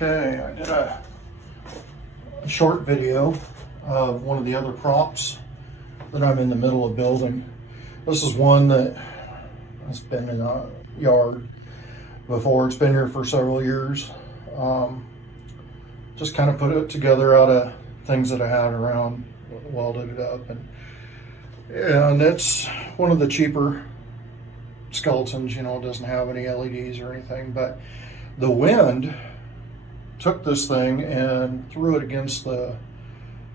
Okay, I did a short video of one of the other props that I'm in the middle of building. This is one that has been in a yard before. It's been here for several years. Just kind of put it together out of things that I had around, welded it up, and it's one of the cheaper skeletons. You know, it doesn't have any LEDs or anything, but the wind took this thing and threw it against the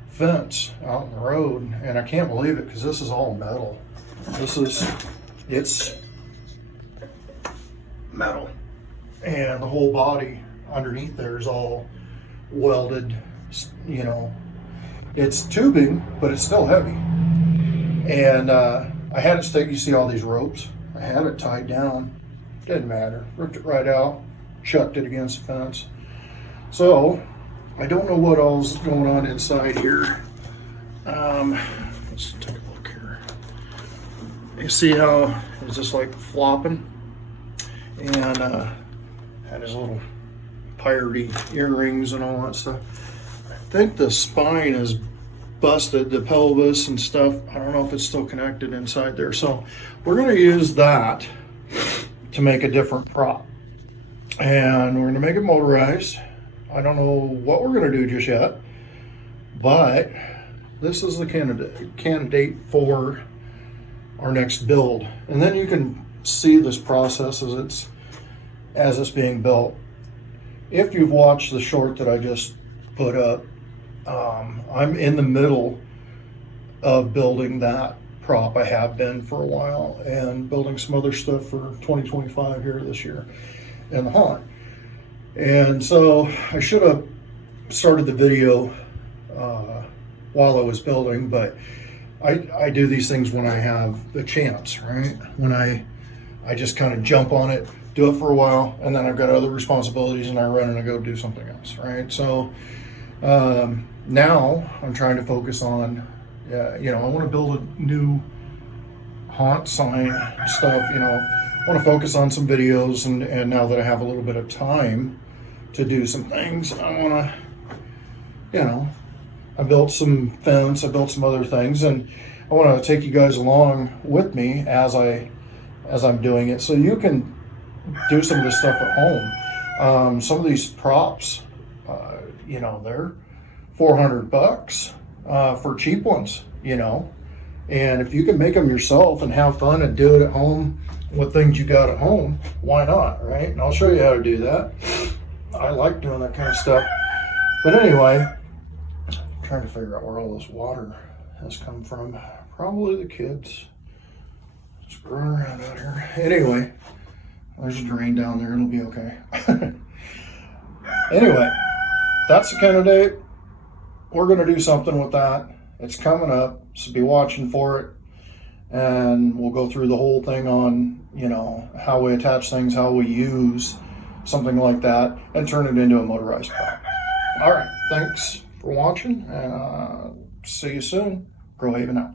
fence out in the road, and I can't believe it because this is all metal. It's metal, and the whole body underneath there is all welded. You know, it's tubing, but it's still heavy. And I had it stick. You see all these ropes? I had it tied down. Didn't matter. Ripped it right out, chucked it against the fence. So I don't know what all's going on inside here. Let's take a look here. You see how it's just like flopping, and had his little piratey earrings and all that stuff. I think the spine is busted, the pelvis and stuff. I don't know if it's still connected inside there. So we're going to use that to make a different prop, and we're going to make it motorized. I don't know what we're going to do just yet, but this is the candidate for our next build. And then you can see this process as it's being built. If you've watched the short that I just put up, I'm in the middle of building that prop. I have been for a while, and building some other stuff for 2025 here this year in the haunt. And so I should have started the video while I was building, but I do these things when I have the chance, right? When I just kind of jump on it, do it for a while, and then I've got other responsibilities and I run and I go do something else, right? So now I'm trying to focus on, you know, I want to build a new haunt sign stuff. You know, I want to focus on some videos, and now that I have a little bit of time to do some things, I want to, you know, I built some fence, I built some other things, and I want to take you guys along with me as I'm doing it, so you can do some of this stuff at home. Some of these props, you know, they're $400 for cheap ones, you know, and if you can make them yourself and have fun and do it at home with things you got at home, why not, right? And I'll show you how to do that. I like doing that kind of stuff. But anyway, I'm trying to figure out where all this water has come from. Probably the kids screwing around out here. Anyway, there's a drain down there. It'll be okay. Anyway, that's the candidate. We're going to do something with that. It's coming up, so be watching for it. And we'll go through the whole thing on, you know, how we attach things, how we use something like that, and turn it into a motorized prop. All right, thanks for watching. See you soon. CrowHaven out.